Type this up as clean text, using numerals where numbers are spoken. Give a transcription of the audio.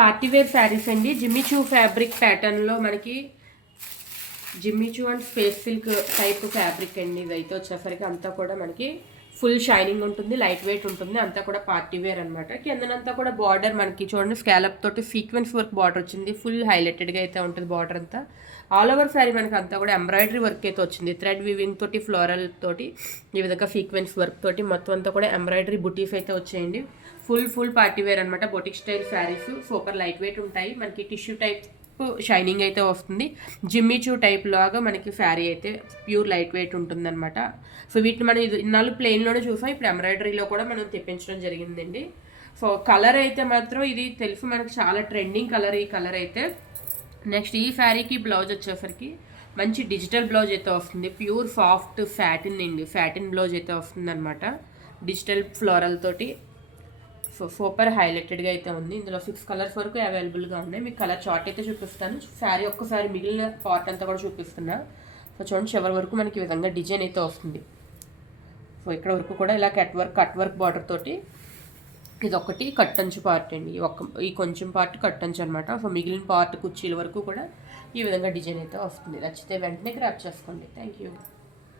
Party wear saris అండి. Jimmy Choo fabric ప్యాటర్న్లో మనకి Jimmy Choo and space silk type fabric అండి. ఇదైతే వచ్చేసరికి అంతా కూడా మనకి ఫుల్ షైనింగ్ ఉంటుంది, లైట్ వెయిట్ ఉంటుంది, అంతా కూడా పార్టీవేర్ అనమాట. కిందనంతా కూడా బార్డర్ మనకి చూడండి స్కాలప్ తోటి సీక్వెన్స్ వర్క్ బార్డర్ వచ్చింది. ఫుల్ హైలైటెడ్గా అయితే ఉంటుంది బార్డర్ అంతా. ఆల్ ఓవర్ శారీ మనకి అంతా కూడా ఎంబ్రాయిడరీ వర్క్ అయితే వచ్చింది. థ్రెడ్ వివింగ్ తోటి, ఫ్లోరల్ తోటి, ఈ విధంగా సీక్వెన్స్ వర్క్ తోటి మొత్తం అంతా కూడా ఎంబ్రాయిడరీ బుటీస్ అయితే వచ్చాయండి. ఫుల్ పార్టీవేర్ అనమాట. Boutique style saris super light weight ఉంటాయి. మనకి టిష్యూ టైప్ షైనింగ్ అయితే వస్తుంది. జిమ్మిచూ టైప్ లాగా మనకి శారీ అయితే ప్యూర్ లైట్ వెయిట్ ఉంటుందన్నమాట. సో వీటిని మనం ఇన్నాళ్ళు ప్లెయిన్లోనే చూసాం, ఇప్పుడు ఎంబ్రాయిడరీలో కూడా మనం తెప్పించడం జరిగిందండి. సో కలర్ అయితే మాత్రం ఇది తెలుసు మనకి చాలా ట్రెండింగ్ కలర్ ఈ కలర్ అయితే. నెక్స్ట్ ఈ శారీకి బ్లౌజ్ వచ్చేసరికి మంచి డిజిటల్ బ్లౌజ్ అయితే వస్తుంది. ప్యూర్ సాఫ్ట్ ఫ్యాటిన్ అండి, ఫ్యాటిన్ బ్లౌజ్ అయితే వస్తుంది అనమాట. డిజిటల్ ఫ్లోరల్ తోటి సూపర్ హైలైటెడ్గా అయితే ఉంది. ఇందులో 6 కలర్స్ వరకు అవైలబుల్గా ఉన్నాయి. మీకు కలర్ చార్ట్ అయితే చూపిస్తాను. శారీ ఒక్కసారి మిగిలిన పార్ట్ అంతా కూడా చూపిస్తున్నా. సో చూడండి చివరి వరకు మనకి ఈ విధంగా డిజైన్ అయితే వస్తుంది. సో ఇక్కడ వరకు కూడా ఇలా కట్ వర్క్ బార్డర్ తోటి ఇది ఒకటి కట్టంచు పార్ట్ అండి. ఈ కొంచెం పార్ట్ కట్టంచు అనమాట. సో మిగిలిన పార్ట్ కుర్చీల వరకు కూడా ఈ విధంగా డిజైన్ అయితే వస్తుంది. నచ్చితే వెంటనే గ్రాప్ చేసుకోండి. Thank you.